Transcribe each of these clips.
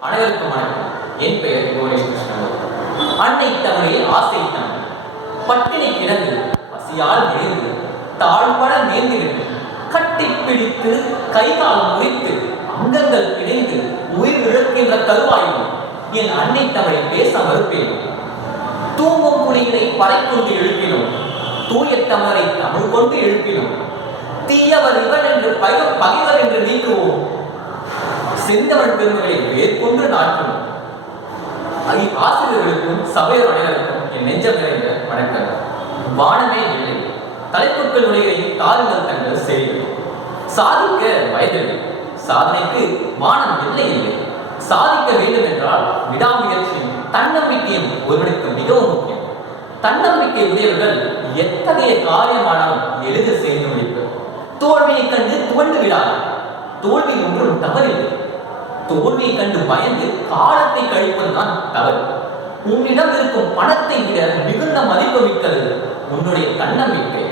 அனைவருக்கும் வணக்கம். என் பெயர் புவனேஷ் கிருஷ்ணன். அன்னை தமிழில் ஆசை தமிழ். பட்டினி கிடந்து பசியால் விழுந்து தாழ்பட நேர்ந்திருந்து கட்டி பிடித்து கைகால் முறித்து அங்கங்கள் பிணைந்து உயிர் இழக்கின்ற தருவாயும் என் அன்னை தமிழை பேச மறுப்பேன். தூங்கும் புலிகளை பறைக்கொண்டு எழுப்பினோம், தூய தமிழரை தமிழ் கொண்டு எழுப்பினோம். தீயவர் இவர் என்று பகைவர் என்று நீக்குவோம், செந்தமிழ் பெருமைகளை வேர்கொண்டு நாட்டும். ஆசிரியர்களுக்கும் சபையோர் அனைவருக்கும் என் நெஞ்சம் நிறைந்த வணக்கம். வானமே இல்லை, தலைப்புக்கள் உரைகளையும் தாருங்கள் தங்கள் செய்திகள். சாதிக்க வயதில்லை, சாதனைக்கு வானம் இல்லை இல்லை. சாதிக்க வேண்டும் என்றால் விடாமுயற்சியும் தன்னம்பிக்கையும் ஒருவனுக்கு மிகவும் முக்கியம். தன்னம்பிக்கை உடையவர்கள் எத்தகைய காரியமானாலும் எளிதில் செய்து முடிப்பர். தோல்வியை கண்டு துவண்டு விடாது, தோல்வி ஒன்றும் தவறில்லை. தோல்வியை கண்டு பயந்து காலத்தை கழிப்பதுதான் தவறு. உன்னிடம் இருக்கும் பணத்தை விட மிகுந்த மதிப்பு மிக்கது உன்னுடைய தன்னம்பிக்கை.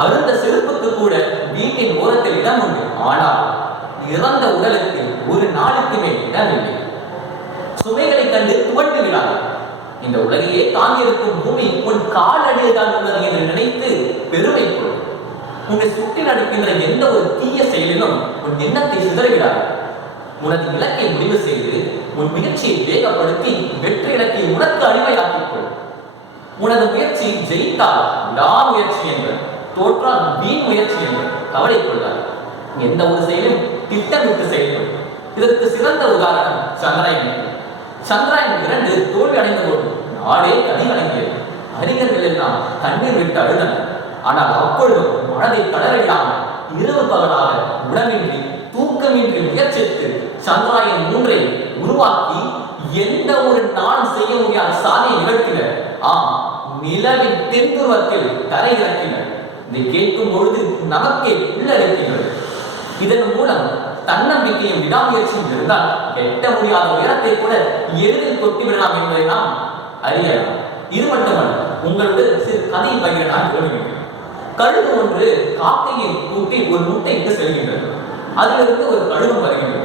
அருந்த செருப்புக்கு கூட வீட்டின் ஓரத்தில் இடம் உண்டு, ஆனால் இறந்த உடலுக்கு ஒரு நாளுக்கு மேல் இடமில்லை. சுமைகளை கண்டு துவண்டு விடாது. இந்த உலகையே தாங்கியிருக்கும் பூமி உன் காலடியில் தான் உள்ளது என்று நினைத்து பெருமை கொள். உன்னை சுற்றி நடக்கின்ற எந்த ஒரு தீய செயலிலும் உன் எண்ணத்தை சிதறிவிடாது. உனது இலக்கை முடிவு செய்து உன் முயற்சியை வேகப்படுத்தி வெற்றி இலக்கை உனக்கு அடிமையாக்கிக் கொள். உனது முயற்சி ஜெயித்தால் விடாமுயற்சி என்று, தோற்றால் வீண் முயற்சி என்று கவலை கொள்ளாது. எந்த ஒரு செயலும் திட்டமிட்டு செயல்படும். இதற்கு சிறந்த உதாரணம் சந்திராயன். சந்திராயன் 2 தோல்வி அடைந்த போது நாடே கதி வழங்கியது. அறிஞர்கள் எல்லாம் கண்ணீர் விட்டு அழுதனர். ஆனால் அப்பொழுதும் மனதை தளரவிடாமல் இரவு பகலாக உணவின்றி தூக்கமின்றி முயற்சித்து சந்திராயன் 3 உருவாக்கி எந்த ஒரு நாளும் செய்ய முடியாத சாதனை நிகழ்த்தினர். நிலவின் தென்துருவத்தில் தரை இறக்கினர். இதை கேட்கும் பொழுது நமக்கே உள்ளடக்கினர். இதன் மூலம் தன்னம்பிக்கையும் விடாமுயற்சியும் இருந்தால் எட்ட முடியாத உயரத்தை கூட எளிதில் தொட்டிவிடலாம் என்பதை நாம் அறியலாம். இது மட்டுமல்ல, உங்களுடைய சிறு கதையை பகிர நான் விரும்புகிறேன். கழுகு ஒன்று காக்கையை கூட்டி ஒரு முட்டைக்கு செல்கின்றது. அதிலிருந்து ஒரு கழுகம் வருகின்றது.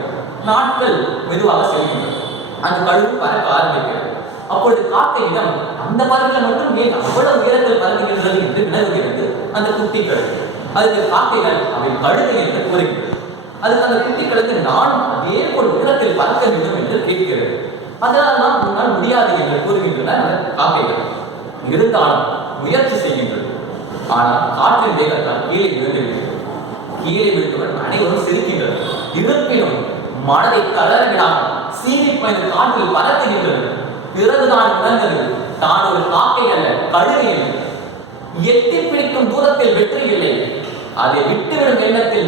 நாட்கள் மெதுவாக செல்கின்றது. அந்த கழுகு பறக்க ஆரம்பிக்கிறது. அப்பொழுது காக்கையிடம் அந்த பறவைகள் மட்டும் ஏன் அவ்வளவு உயரத்தில் பறக்குகின்றது என்று வினவுகிறது அந்த குட்டி கழுகு. அதுக்கு காக்கைகள் அவை கழுகு என்று கூறுகிறது. அதுக்கு அந்த குட்டி கழுகு நானும் அதே ஒரு உயரத்தில் பறக்க வேண்டும் என்று கேட்கிறது. அதனால் நான் உன்னால் முடியாது என்று கூறுகின்றன அந்த காக்கைகள். இருந்தாலும் முயற்சி செய்கின்றது. ஆனால் காற்றின் வேகத்தால் கீழே விழுந்துவிட்டது. கீழே விழுந்தவன் அனைவரும் சிரிக்கின்றனர். இருப்பினும் மனதை தளர விடாமல் சீறி பயந்து காற்றில் பறக்குகின்றது. பிறகுதான் உணர்ந்தது தான் ஒரு காக்கை அல்ல, கழுகு என்று. எட்டி பிடிக்கும் தூரத்தில் வெற்றி இல்லை, அதை விட்டுவிடும் எண்ணத்தில்